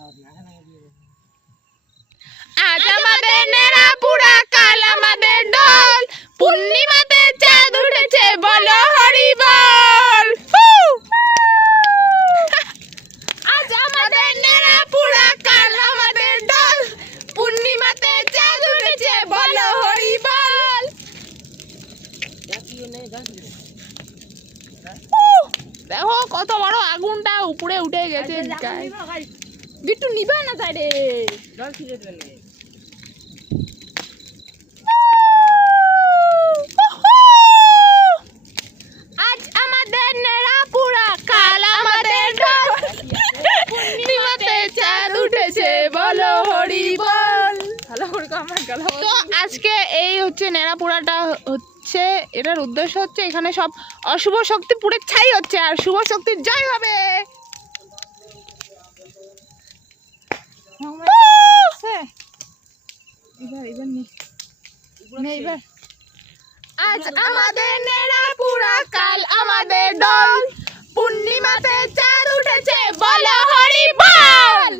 আজ আমাদের নেড়াপুরা, কাল আমাদের ডল, পূর্ণিমাতে চাঁদ উঠেছে, বলো হরি বল। আজ আমাদের নেড়াপুরা, কাল আমাদের ডল, পূর্ণিমাতে চাঁদ উঠেছে, বলো হরি বল। দেখো কত বড় আগুনটা উপরে উঠে গেছে। বিট্টু নিবে না সাইডে জল ছিঁড়ে দেবে। আজ আমাদের নেড়াপুরা, কাল আমাদের ডল, পূর্ণিমাতে চাঁদ উঠেছে, বলো হরি বল। তো আজকে এই হচ্ছে নেড়াপুরাটা হচ্ছে, এটার উদ্দেশ্য হচ্ছে এখানে সব অশুভ শক্তি পুড়ে ছাই হচ্ছে আর শুভ শক্তির জয় হবে। আজ আমাদের নেড়াপুরা, কাল আমাদের ডল, পূর্ণিমাতে চাঁদ উঠেছে, বলো হরি বল।